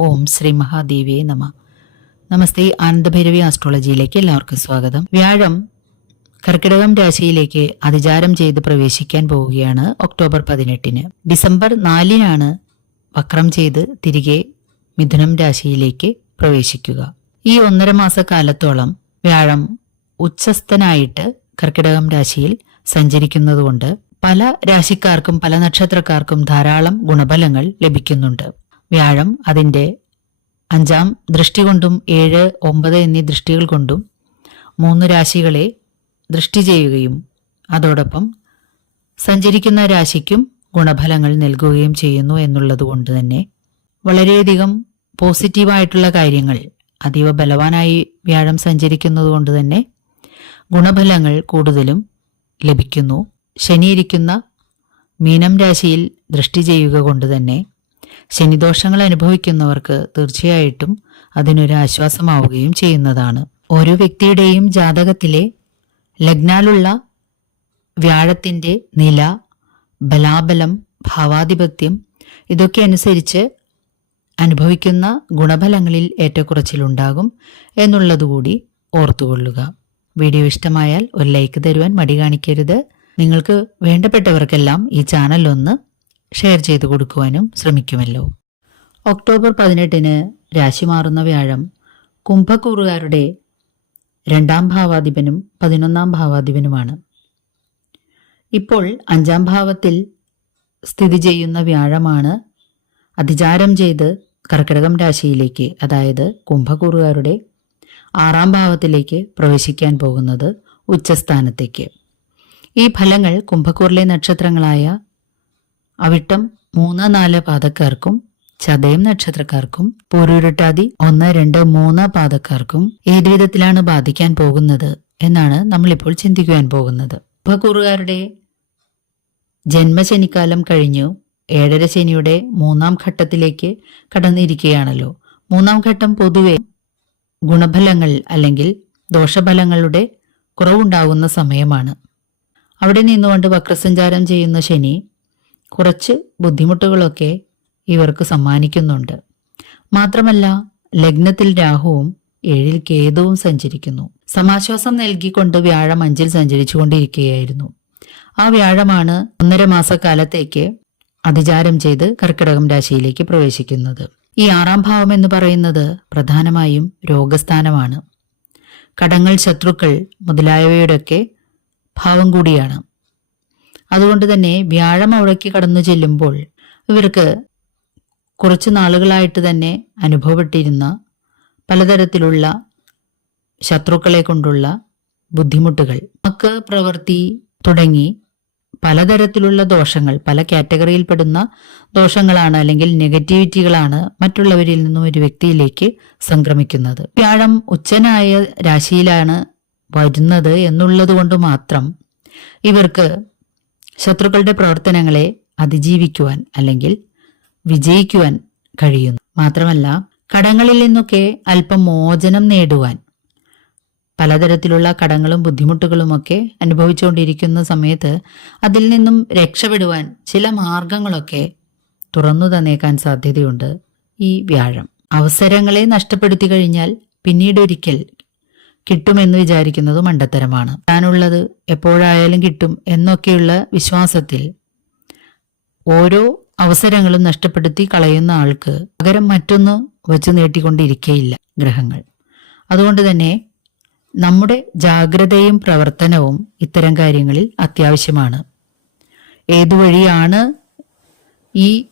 ഓം ശ്രീ മഹാദേവിയെ നമ. നമസ്തേ ആനന്ദഭൈരവി ആസ്ട്രോളജിയിലേക്ക് എല്ലാവർക്കും സ്വാഗതം. വ്യാഴം കർക്കിടകം രാശിയിലേക്ക് അതിചാരം ചെയ്ത് പ്രവേശിക്കാൻ പോവുകയാണ് ഒക്ടോബർ പതിനെട്ടിന്. ഡിസംബർ നാലിനാണ് വക്രം ചെയ്ത് തിരികെ മിഥുനം രാശിയിലേക്ക് പ്രവേശിക്കുക. ഈ ഒന്നര മാസ കാലത്തോളം വ്യാഴം ഉച്ചസ്ഥനായിട്ട് കർക്കിടകം രാശിയിൽ സഞ്ചരിക്കുന്നതുകൊണ്ട് പല രാശിക്കാർക്കും പല നക്ഷത്രക്കാർക്കും ധാരാളം ഗുണഫലങ്ങൾ ലഭിക്കുന്നുണ്ട്. വ്യാഴം അതിന്റെ അഞ്ചാം ദൃഷ്ടി കൊണ്ടും ഏഴ് ഒമ്പത് എന്നീ ദൃഷ്ടികൾ കൊണ്ടും മൂന്ന് രാശികളെ ദൃഷ്ടി ചെയ്യുകയും അതോടൊപ്പം സഞ്ചരിക്കുന്ന രാശിക്കും ഗുണഫലങ്ങൾ നൽകുകയും ചെയ്യുന്നു എന്നുള്ളതുകൊണ്ട് തന്നെ വളരെയധികം പോസിറ്റീവായിട്ടുള്ള കാര്യങ്ങൾ അതീവ ബലവാനായി വ്യാഴം സഞ്ചരിക്കുന്നത് കൊണ്ട് തന്നെ ഗുണഫലങ്ങൾ കൂടുതലും ലഭിക്കുന്നു. ശനിയിരിക്കുന്ന മീനം രാശിയിൽ ദൃഷ്ടി ചെയ്യുക കൊണ്ട് തന്നെ ശനിദോഷങ്ങൾ അനുഭവിക്കുന്നവർക്ക് തീർച്ചയായിട്ടും അതിനൊരു ആശ്വാസമാവുകയും ചെയ്യുന്നതാണ്. ഓരോ വ്യക്തിയുടെയും ജാതകത്തിലെ ലഗ്നാലുള്ള വ്യാഴത്തിന്റെ നില ബലാബലം ഭാവാധിപത്യം ഇതൊക്കെ അനുസരിച്ച് അനുഭവിക്കുന്ന ഗുണഫലങ്ങളിൽ ഏറ്റക്കുറച്ചിലുണ്ടാകും എന്നുള്ളതുകൂടി ഓർത്തുകൊള്ളുക. വീഡിയോ ഇഷ്ടമായാൽ ഒരു ലൈക്ക് തരുവാൻ മടി കാണിക്കരുത്. നിങ്ങൾക്ക് വേണ്ടപ്പെട്ടവർക്കെല്ലാം ഈ ചാനൽ ഒന്ന് ഷെയർ ചെയ്തു കൊടുക്കുവാനും ശ്രമിക്കുമല്ലോ. ഒക്ടോബർ പതിനെട്ടിന് രാശി മാറുന്ന വ്യാഴം കുംഭക്കൂറുകാരുടെ രണ്ടാം ഭാവാധിപനും പതിനൊന്നാം ഭാവാധിപനുമാണ്. ഇപ്പോൾ അഞ്ചാം ഭാവത്തിൽ സ്ഥിതി ചെയ്യുന്ന വ്യാഴമാണ് അതിചാരം ചെയ്ത് കർക്കിടകം രാശിയിലേക്ക് അതായത് കുംഭക്കൂറുകാരുടെ ആറാം ഭാവത്തിലേക്ക് പ്രവേശിക്കാൻ പോകുന്നത് ഉച്ചസ്ഥാനത്തേക്ക്. ഈ ഫലങ്ങൾ കുംഭക്കൂറിലെ നക്ഷത്രങ്ങളായ അവിട്ടം മൂന്ന് നാല് പാദക്കാർക്കും ചതയം നക്ഷത്രക്കാർക്കും പൂരുരുട്ടാതി ഒന്ന് രണ്ട് മൂന്ന് പാദക്കാർക്കും ഏത് വിധത്തിലാണ് ബാധിക്കാൻ പോകുന്നത് എന്നാണ് നമ്മളിപ്പോൾ ചിന്തിക്കുവാൻ പോകുന്നത്. കുംഭക്കൂറുകാരുടെ ജന്മശനിക്കാലം കഴിഞ്ഞു. ഏഴര ശനിയുടെ മൂന്നാം ഘട്ടത്തിലേക്ക് കടന്നിരിക്കുകയാണല്ലോ. മൂന്നാം ഘട്ടം പൊതുവെ ഗുണഫലങ്ങൾ അല്ലെങ്കിൽ ദോഷഫലങ്ങളുടെ കുറവുണ്ടാകുന്ന സമയമാണ്. അവിടെ നിന്നുകൊണ്ട് വക്രസഞ്ചാരം ചെയ്യുന്ന ശനി കുറച്ച് ബുദ്ധിമുട്ടുകളൊക്കെ ഇവർക്ക് സമ്മാനിക്കുന്നുണ്ട്. മാത്രമല്ല ലഗ്നത്തിൽ രാഹുവും ഏഴിൽ കേതുവും സഞ്ചരിക്കുന്നു. സമാശ്വാസം നൽകിക്കൊണ്ട് വ്യാഴം അഞ്ചിൽ സഞ്ചരിച്ചുകൊണ്ടിരിക്കുകയായിരുന്നു. ആ വ്യാഴമാണ് ഒന്നര മാസക്കാലത്തേക്ക് അതിചാരം ചെയ്ത് കർക്കിടകം രാശിയിലേക്ക് പ്രവേശിക്കുന്നത്. ഈ ആറാം ഭാവം എന്ന് പറയുന്നത് പ്രധാനമായും രോഗസ്ഥാനമാണ്. കടങ്ങൾ ശത്രുക്കൾ മുതലായവയുടെയൊക്കെ ഭാവം കൂടിയാണ്. അതുകൊണ്ട് തന്നെ വ്യാഴം അവിടേക്ക് കടന്നു ചെല്ലുമ്പോൾ ഇവർക്ക് കുറച്ച് നാളുകളായിട്ട് തന്നെ അനുഭവപ്പെട്ടിരുന്ന പലതരത്തിലുള്ള ശത്രുക്കളെ കൊണ്ടുള്ള ബുദ്ധിമുട്ടുകൾ. നമുക്ക് പ്രവൃത്തി തുടങ്ങി പലതരത്തിലുള്ള ദോഷങ്ങൾ പല കാറ്റഗറിയിൽപ്പെടുന്ന ദോഷങ്ങളാണ് അല്ലെങ്കിൽ നെഗറ്റിവിറ്റികളാണ് മറ്റുള്ളവരിൽ നിന്നും ഒരു വ്യക്തിയിലേക്ക് സംക്രമിക്കുന്നത്. വ്യാഴം ഉച്ചനായ രാശിയിലാണ് വരുന്നത് എന്നുള്ളത് കൊണ്ട് മാത്രം ഇവർക്ക് ശത്രുക്കളുടെ പ്രവർത്തനങ്ങളെ അതിജീവിക്കുവാൻ അല്ലെങ്കിൽ വിജയിക്കുവാൻ കഴിയുന്നു. മാത്രമല്ല കടങ്ങളിൽ നിന്നൊക്കെ അല്പം മോചനം നേടുവാൻ. പലതരത്തിലുള്ള കടങ്ങളും ബുദ്ധിമുട്ടുകളുമൊക്കെ അനുഭവിച്ചുകൊണ്ടിരിക്കുന്ന സമയത്ത് അതിൽ നിന്നും രക്ഷപ്പെടുവാൻ ചില മാർഗങ്ങളൊക്കെ തുറന്നു തന്നേക്കാൻ സാധ്യതയുണ്ട് ഈ വ്യാഴം. അവസരങ്ങളെ നഷ്ടപ്പെടുത്തി കഴിഞ്ഞാൽ പിന്നീട് ഒരിക്കൽ കിട്ടുമെന്ന് വിചാരിക്കുന്നത് മണ്ടത്തരമാണ്. താനുള്ളത് എപ്പോഴായാലും കിട്ടും എന്നൊക്കെയുള്ള വിശ്വാസത്തിൽ ഓരോ അവസരങ്ങളും നഷ്ടപ്പെടുത്തി കളയുന്ന ആൾക്ക് പകരം മറ്റൊന്ന് വച്ചു നീട്ടിക്കൊണ്ടിരിക്കയില്ല ഗ്രഹങ്ങൾ. അതുകൊണ്ട് തന്നെ നമ്മുടെ ജാഗ്രതയും പ്രവർത്തനവും ഇത്തരം കാര്യങ്ങളിൽ അത്യാവശ്യമാണ്. ഏതു വഴിയാണ് ഈ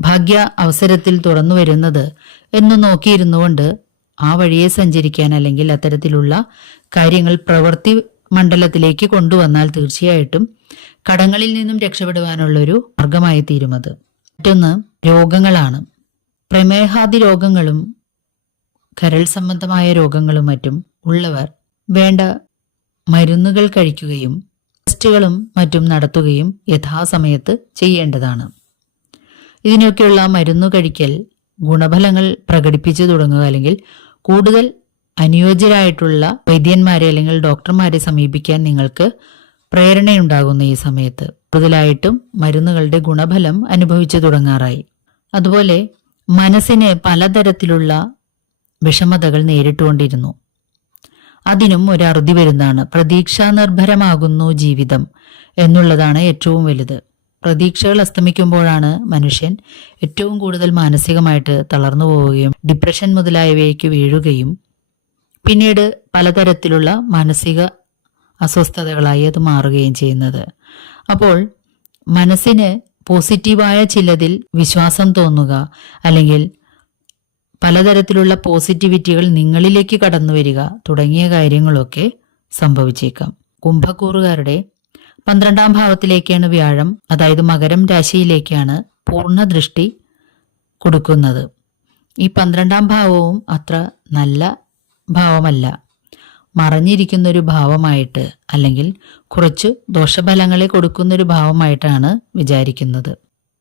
ഭാഗ്യ അവസരത്തിൽ തുറന്നു വരുന്നത് എന്ന് നോക്കിയിരുന്നുകൊണ്ട് ആ വഴിയെ സഞ്ചരിക്കാൻ അല്ലെങ്കിൽ അത്തരത്തിലുള്ള കാര്യങ്ങൾ പ്രവൃത്തി മണ്ഡലത്തിലേക്ക് കൊണ്ടുവന്നാൽ തീർച്ചയായിട്ടും കടങ്ങളിൽ നിന്നും രക്ഷപ്പെടുവാനുള്ളൊരു മാർഗമായി തീരുമത് മറ്റൊന്ന് രോഗങ്ങളാണ്. പ്രമേഹാദി രോഗങ്ങളും കരൾ സംബന്ധമായ രോഗങ്ങളും മറ്റും ഉള്ളവർ വേണ്ട മരുന്നുകൾ കഴിക്കുകയും ടെസ്റ്റുകളും മറ്റും നടത്തുകയും യഥാസമയത്ത് ചെയ്യേണ്ടതാണ്. ഇതിനൊക്കെയുള്ള മരുന്നു കഴിക്കൽ ഗുണഫലങ്ങൾ പ്രകടിപ്പിച്ചു തുടങ്ങുക അല്ലെങ്കിൽ കൂടുതൽ അനുയോജ്യരായിട്ടുള്ള വൈദ്യന്മാരെ അല്ലെങ്കിൽ ഡോക്ടർമാരെ സമീപിക്കാൻ നിങ്ങൾക്ക് പ്രേരണയുണ്ടാകുന്ന ഈ സമയത്ത്. കൂടുതലായിട്ടും മരുന്നുകളുടെ ഗുണഫലം അനുഭവിച്ചു തുടങ്ങാറായി. അതുപോലെ മനസ്സിന് പലതരത്തിലുള്ള വിഷമതകൾ നേരിട്ടുകൊണ്ടിരുന്നു. അതിനും ഒരു അറുതി വരുന്നതാണ്. പ്രതീക്ഷാ നിർഭരമാകുന്നു ജീവിതം എന്നുള്ളതാണ് ഏറ്റവും വലുത്. പ്രതീക്ഷകൾ അസ്തമിക്കുമ്പോഴാണ് മനുഷ്യൻ ഏറ്റവും കൂടുതൽ മാനസികമായിട്ട് തളർന്നു പോവുകയും ഡിപ്രഷൻ മുതലായവയ്ക്ക് വീഴുകയും പിന്നീട് പലതരത്തിലുള്ള മാനസിക അസ്വസ്ഥതകളായി അത് മാറുകയും ചെയ്യുന്നത്. അപ്പോൾ മനസ്സിന് പോസിറ്റീവായ ചിലതിൽ വിശ്വാസം തോന്നുക അല്ലെങ്കിൽ പലതരത്തിലുള്ള പോസിറ്റിവിറ്റികൾ നിങ്ങളിലേക്ക് കടന്നു വരിക തുടങ്ങിയ കാര്യങ്ങളൊക്കെ സംഭവിച്ചേക്കാം. കുംഭക്കൂറുകാരുടെ പന്ത്രണ്ടാം ഭാവത്തിലേക്കാണ് വ്യാഴം അതായത് മകരം രാശിയിലേക്കാണ് പൂർണ ദൃഷ്ടി കൊടുക്കുന്നത്. ഈ പന്ത്രണ്ടാം ഭാവവും അത്ര നല്ല ഭാവമല്ല. മറഞ്ഞിരിക്കുന്നൊരു ഭാവമായിട്ട് അല്ലെങ്കിൽ കുറച്ച് ദോഷഫലങ്ങളെ കൊടുക്കുന്നൊരു ഭാവമായിട്ടാണ് വിചാരിക്കുന്നത്.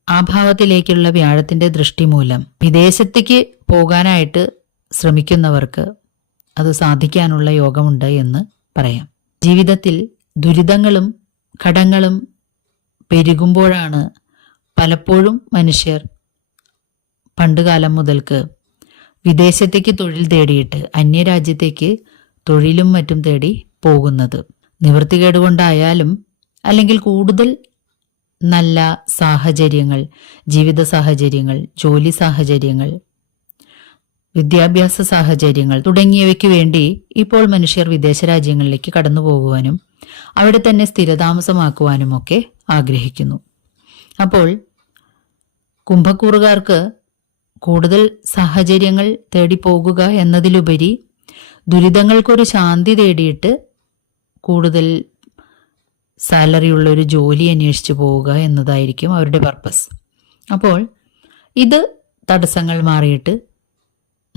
ആ ഭാവത്തിലേക്കുള്ള വ്യാഴത്തിന്റെ ദൃഷ്ടി മൂലം വിദേശത്തേക്ക് പോകാനായിട്ട് ശ്രമിക്കുന്നവർക്ക് അത് സാധിക്കാനുള്ള യോഗമുണ്ട് എന്ന് പറയാം. ജീവിതത്തിൽ ദുരിതങ്ങളും കടങ്ങളും പെരുകുമ്പോഴാണ് പലപ്പോഴും മനുഷ്യർ പണ്ടുകാലം മുതൽക്ക് വിദേശത്തേക്ക് തൊഴിൽ തേടിയിട്ട് അന്യരാജ്യത്തേക്ക് തൊഴിലും മറ്റും തേടി പോകുന്നത്. നിവൃത്തികേടുകൊണ്ടായാലും അല്ലെങ്കിൽ കൂടുതൽ നല്ല സാഹചര്യങ്ങൾ ജീവിത സാഹചര്യങ്ങൾ ജോലി സാഹചര്യങ്ങൾ വിദ്യാഭ്യാസ സാഹചര്യങ്ങൾ തുടങ്ങിയവയ്ക്ക് വേണ്ടി ഇപ്പോൾ മനുഷ്യർ വിദേശ രാജ്യങ്ങളിലേക്ക് കടന്നു പോകുവാനും അവിടെ തന്നെ സ്ഥിരതാമസമാക്കുവാനും ഒക്കെ ആഗ്രഹിക്കുന്നു. അപ്പോൾ കുംഭക്കൂറുകാർക്ക് കൂടുതൽ സാഹചര്യങ്ങൾ തേടി പോകുക എന്നതിലുപരി ദുരിതങ്ങൾക്കൊരു ശാന്തി തേടിയിട്ട് കൂടുതൽ സാലറിയുള്ള ഒരു ജോലി അന്വേഷിച്ചു പോവുക എന്നതായിരിക്കും അവരുടെ പർപ്പസ്. അപ്പോൾ ഇത് തടസ്സങ്ങൾ മാറിയിട്ട്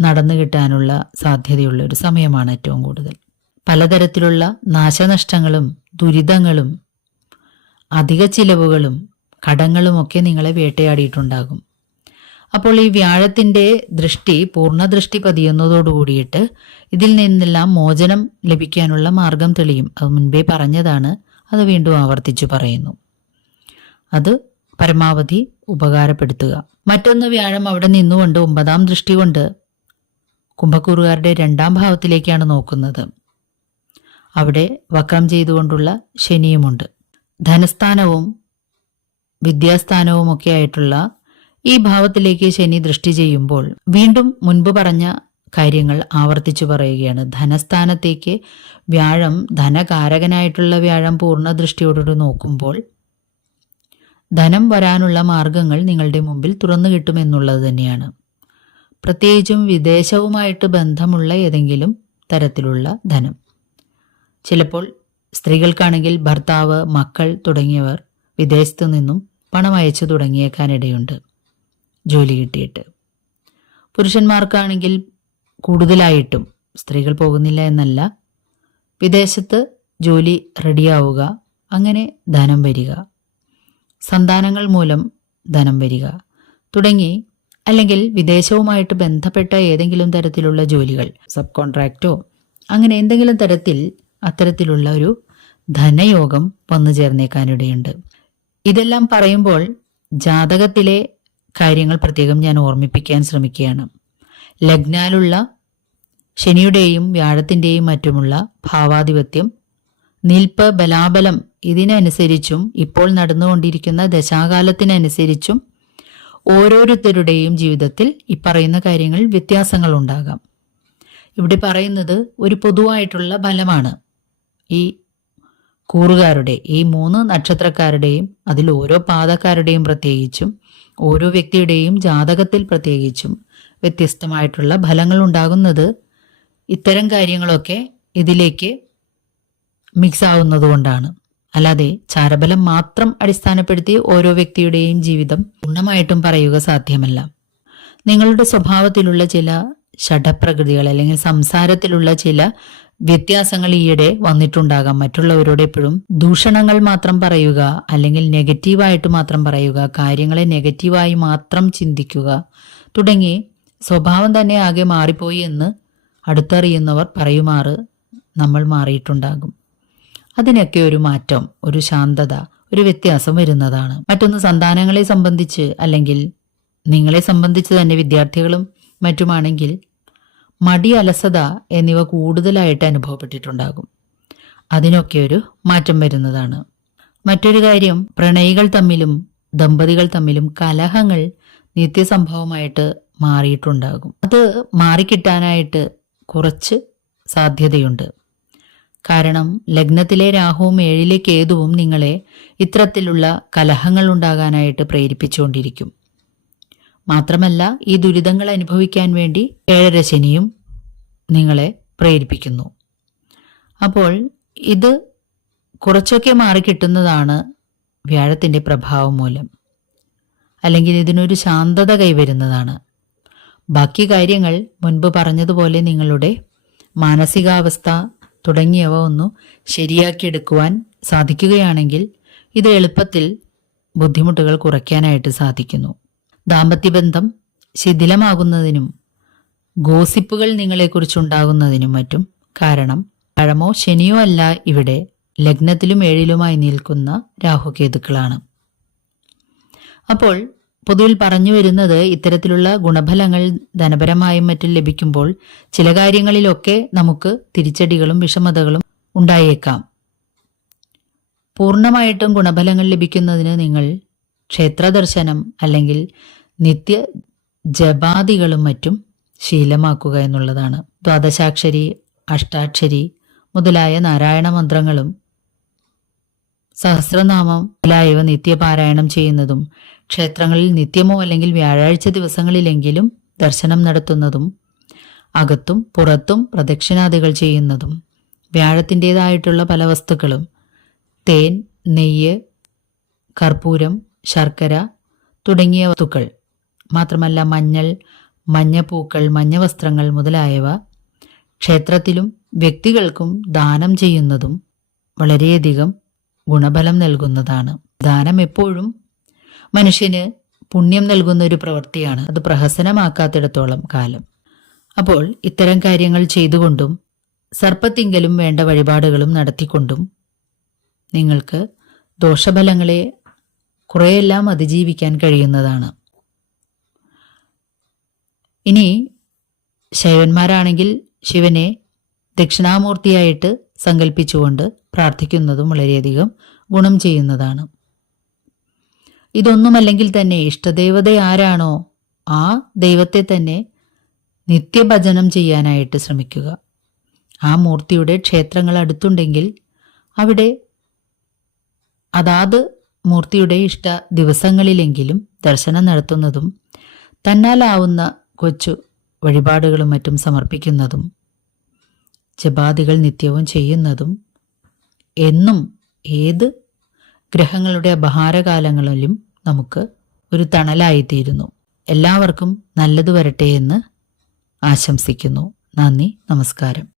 നടന്നു കിട്ടാനുള്ള സാധ്യതയുള്ള ഒരു സമയമാണ് ഏറ്റവും കൂടുതൽ. പലതരത്തിലുള്ള നാശനഷ്ടങ്ങളും ദുരിതങ്ങളും അധിക ചിലവുകളും കടങ്ങളുമൊക്കെ നിങ്ങളെ വേട്ടയാടിയിട്ടുണ്ടാകും. അപ്പോൾ ഈ വ്യാഴത്തിന്റെ ദൃഷ്ടി പൂർണ ദൃഷ്ടി പതിയുന്നതോടുകൂടിയിട്ട് ഇതിൽ നിന്നെല്ലാം മോചനം ലഭിക്കാനുള്ള മാർഗം തെളിയും. അത് മുൻപേ പറഞ്ഞതാണ്. അത് വീണ്ടും ആവർത്തിച്ചു പറയുന്നു. അത് പരമാവധി ഉപകാരപ്പെടുത്തുക. മറ്റൊന്ന് വ്യാഴം അവിടെ നിന്നുകൊണ്ട് ഒമ്പതാം ദൃഷ്ടി കൊണ്ട് കുംഭക്കൂറുകാരുടെ രണ്ടാം ഭാവത്തിലേക്കാണ് നോക്കുന്നത്. അവിടെ വക്രം ചെയ്തുകൊണ്ടുള്ള ശനിയുമുണ്ട്. ധനസ്ഥാനവും വിദ്യാസ്ഥാനവും ഒക്കെ ആയിട്ടുള്ള ഈ ഭാവത്തിലേക്ക് ശനി ദൃഷ്ടി ചെയ്യുമ്പോൾ വീണ്ടും മുൻപ് പറഞ്ഞ കാര്യങ്ങൾ ആവർത്തിച്ചു പറയുകയാണ്. ധനസ്ഥാനത്തേക്ക് വ്യാഴം ധനകാരകനായിട്ടുള്ള വ്യാഴം പൂർണ ദൃഷ്ടിയോടുകൂടി നോക്കുമ്പോൾ ധനം വരാനുള്ള മാർഗങ്ങൾ നിങ്ങളുടെ മുമ്പിൽ തുറന്നു കിട്ടുമെന്നുള്ളത് തന്നെയാണ്. പ്രത്യേകിച്ചും വിദേശവുമായിട്ട് ബന്ധമുള്ള ഏതെങ്കിലും തരത്തിലുള്ള ധനം. ചിലപ്പോൾ സ്ത്രീകൾക്കാണെങ്കിൽ ഭർത്താവ് മക്കൾ തുടങ്ങിയവർ വിദേശത്തു നിന്നും പണം അയച്ചു തുടങ്ങിയേക്കാനിടയുണ്ട് ജോലി കിട്ടിയിട്ട്. പുരുഷന്മാർക്കാണെങ്കിൽ കൂടുതലായിട്ടും സ്ത്രീകൾ പോകുന്നില്ല എന്നല്ല. വിദേശത്ത് ജോലി റെഡിയാവുക അങ്ങനെ ധനം വരിക. സന്താനങ്ങൾ മൂലം ധനം വരിക തുടങ്ങി അല്ലെങ്കിൽ വിദേശവുമായിട്ട് ബന്ധപ്പെട്ട ഏതെങ്കിലും തരത്തിലുള്ള ജോലികൾ സബ് കോൺട്രാക്റ്റോ അങ്ങനെ എന്തെങ്കിലും തരത്തിൽ അത്തരത്തിലുള്ള ഒരു ധനയോഗം വന്നു ചേർന്നേക്കാനിടയുണ്ട്. ഇതെല്ലാം പറയുമ്പോൾ ജാതകത്തിലെ കാര്യങ്ങൾ പ്രത്യേകം ഞാൻ ഓർമ്മിപ്പിക്കാൻ ശ്രമിക്കുകയാണ്. ലഗ്നാലുള്ള ശനിയുടെയും വ്യാഴത്തിന്റെയും മറ്റുമുള്ള ഭാവാധിപത്യം നിൽപ്പ് ബലാബലം ഇതിനനുസരിച്ചും ഇപ്പോൾ നടന്നുകൊണ്ടിരിക്കുന്ന ദശാകാലത്തിനനുസരിച്ചും ഓരോരുത്തരുടെയും ജീവിതത്തിൽ ഈ പറയുന്ന കാര്യങ്ങൾ വ്യത്യാസങ്ങൾ ഉണ്ടാകാം ഇവിടെ പറയുന്നത് ഒരു പൊതുവായിട്ടുള്ള ഫലമാണ് ഈ കൂറുകാരുടെ ഈ മൂന്ന് നക്ഷത്രക്കാരുടെയും അതിൽ ഓരോ പാദക്കാരുടെയും പ്രത്യേകിച്ചും ഓരോ വ്യക്തിയുടെയും ജാതകത്തിൽ പ്രത്യേകിച്ചും വ്യത്യസ്തമായിട്ടുള്ള ഫലങ്ങൾ ഉണ്ടാകുന്നത് ഇത്തരം കാര്യങ്ങളൊക്കെ ഇതിലേക്ക് മിക്സ് ആവുന്നതുകൊണ്ടാണ് അല്ലാതെ ചാരബലം മാത്രം അടിസ്ഥാനപ്പെടുത്തി ഓരോ വ്യക്തിയുടെയും ജീവിതം പൂർണമായിട്ടും പറയുക സാധ്യമല്ല. നിങ്ങളുടെ സ്വഭാവത്തിലുള്ള ചില ഷഡപ്രകൃതികൾ അല്ലെങ്കിൽ സംസാരത്തിലുള്ള ചില വ്യത്യാസങ്ങൾ ഈയിടെ വന്നിട്ടുണ്ടാകാം. മറ്റുള്ളവരോട് എപ്പോഴും ദൂഷണങ്ങൾ മാത്രം പറയുക അല്ലെങ്കിൽ നെഗറ്റീവായിട്ട് മാത്രം പറയുക കാര്യങ്ങളെ നെഗറ്റീവായി മാത്രം ചിന്തിക്കുക തുടങ്ങി സ്വഭാവം തന്നെ ആകെ മാറിപ്പോയി എന്ന് അടുത്തറിയുന്നവർ പറയുമാറ് നമ്മൾ മാറിയിട്ടുണ്ടാകും. അതിനൊക്കെ ഒരു മാറ്റം ഒരു ശാന്തത ഒരു വ്യത്യാസം വരുന്നതാണ്. മറ്റൊന്ന് സന്താനങ്ങളെ സംബന്ധിച്ച് അല്ലെങ്കിൽ നിങ്ങളെ സംബന്ധിച്ച് തന്നെ വിദ്യാർത്ഥികളും മറ്റുമാണെങ്കിൽ മടി അലസത എന്നിവ കൂടുതലായിട്ട് അനുഭവപ്പെട്ടിട്ടുണ്ടാകും. അതിനൊക്കെ ഒരു മാറ്റം വരുന്നതാണ്. മറ്റൊരു കാര്യം പ്രണയികൾ തമ്മിലും ദമ്പതികൾ തമ്മിലും കലഹങ്ങൾ നിത്യസംഭവമായിട്ട് മാറിയിട്ടുണ്ടാകും. അത് മാറിക്കിട്ടാനായിട്ട് കുറച്ച് സാധ്യതയുണ്ട്. കാരണം ലഗ്നത്തിലെ രാഹുവും ഏഴിലെ കേതുവും നിങ്ങളെ ഇത്തരത്തിലുള്ള കലഹങ്ങൾ ഉണ്ടാകാനായിട്ട് പ്രേരിപ്പിച്ചുകൊണ്ടിരിക്കും. മാത്രമല്ല ഈ ദുരിതങ്ങൾ അനുഭവിക്കാൻ വേണ്ടി ഏഴര ശനിയും നിങ്ങളെ പ്രേരിപ്പിക്കുന്നു. അപ്പോൾ ഇത് കുറച്ചൊക്കെ മാറിക്കിട്ടുന്നതാണ് വ്യാഴത്തിന്റെ പ്രഭാവം മൂലം. അല്ലെങ്കിൽ ഇതിനൊരു ശാന്തത കൈവരുന്നതാണ്. ബാക്കി കാര്യങ്ങൾ മുൻപ് പറഞ്ഞതുപോലെ നിങ്ങളുടെ മാനസികാവസ്ഥ തുടങ്ങിയവ ഒന്ന് ശരിയാക്കിയെടുക്കുവാൻ സാധിക്കുകയാണെങ്കിൽ ഇത് എളുപ്പത്തിൽ ബുദ്ധിമുട്ടുകൾ കുറയ്ക്കാനായിട്ട് സാധിക്കുന്നു. ദാമ്പത്യബന്ധം ശിഥിലമാകുന്നതിനും ഗോസിപ്പുകൾ നിങ്ങളെക്കുറിച്ചുണ്ടാകുന്നതിനും മറ്റും കാരണം പഴമോ ശനിയോ അല്ല ഇവിടെ ലഗ്നത്തിലും ഏഴിലുമായി നിൽക്കുന്ന രാഹുകേതുക്കളാണ്. അപ്പോൾ പൊതുവിൽ പറഞ്ഞു വരുന്നത് ഇത്തരത്തിലുള്ള ഗുണഫലങ്ങൾ ധനപരമായും മറ്റും ലഭിക്കുമ്പോൾ ചില കാര്യങ്ങളിലൊക്കെ നമുക്ക് തിരിച്ചടികളും വിഷമതകളും ഉണ്ടായേക്കാം. പൂർണമായിട്ടും ഗുണഫലങ്ങൾ ലഭിക്കുന്നതിന് നിങ്ങൾ ക്ഷേത്ര ദർശനം അല്ലെങ്കിൽ നിത്യ ജപാദികളും മറ്റും ശീലമാക്കുക എന്നുള്ളതാണ്. ദ്വാദശാക്ഷരി അഷ്ടാക്ഷരി മുതലായ നാരായണ മന്ത്രങ്ങളും സഹസ്രനാമം മുതലായവ നിത്യപാരായണം ചെയ്യുന്നതും ക്ഷേത്രങ്ങളിൽ നിത്യമോ അല്ലെങ്കിൽ വ്യാഴാഴ്ച ദിവസങ്ങളിലെങ്കിലും ദർശനം നടത്തുന്നതും അകത്തും പുറത്തും പ്രദക്ഷിണാദികൾ ചെയ്യുന്നതും വ്യാഴത്തിന്റെതായിട്ടുള്ള പല വസ്തുക്കളും തേൻ നെയ്യ് കർപ്പൂരം ശർക്കര തുടങ്ങിയ വസ്തുക്കൾ മാത്രമല്ല മഞ്ഞൾ മഞ്ഞപ്പൂക്കൾ മഞ്ഞ വസ്ത്രങ്ങൾ മുതലായവ ക്ഷേത്രത്തിലും വ്യക്തികൾക്കും ദാനം ചെയ്യുന്നതും വളരെയധികം ഗുണഫലം നൽകുന്നതാണ്. ദാനം എപ്പോഴും മനുഷ്യന് പുണ്യം നൽകുന്ന ഒരു പ്രവൃത്തിയാണ്. അത് പ്രഹസനമാക്കാത്തിടത്തോളം കാലം. അപ്പോൾ ഇത്തരം കാര്യങ്ങൾ ചെയ്തുകൊണ്ടും സർപ്പത്തിങ്കലും വേണ്ട വഴിപാടുകളും നടത്തിക്കൊണ്ടും നിങ്ങൾക്ക് ദോഷഫലങ്ങളെ കുറെയെല്ലാം അതിജീവിക്കാൻ കഴിയുന്നതാണ്. ഇനി ശൈവന്മാരാണെങ്കിൽ ശിവനെ ദക്ഷിണാമൂർത്തിയായിട്ട് സങ്കല്പിച്ചുകൊണ്ട് പ്രാർത്ഥിക്കുന്നതും വളരെയധികം ഗുണം ചെയ്യുന്നതാണ്. ഇതൊന്നുമല്ലെങ്കിൽ തന്നെ ഇഷ്ടദേവത ആരാണോ ആ ദൈവത്തെ തന്നെ നിത്യഭജനം ചെയ്യാനായിട്ട് ശ്രമിക്കുക. ആ മൂർത്തിയുടെ ക്ഷേത്രങ്ങൾ അടുത്തുണ്ടെങ്കിൽ അവിടെ അതാത് മൂർത്തിയുടെ ഇഷ്ട ദിവസങ്ങളിലെങ്കിലും ദർശനം നടത്തുന്നതും തന്നാലാവുന്ന കൊച്ചു വഴിപാടുകളും മറ്റും സമർപ്പിക്കുന്നതും ജപാദികൾ നിത്യവും ചെയ്യുന്നതും എന്നും ഏത് ഗ്രഹങ്ങളുടെ അപഹാരകാലങ്ങളിലും നമുക്ക് ഒരു തണലായിത്തീരുന്നു. എല്ലാവർക്കും നല്ലത് വരട്ടെ എന്ന് ആശംസിക്കുന്നു. നന്ദി നമസ്കാരം.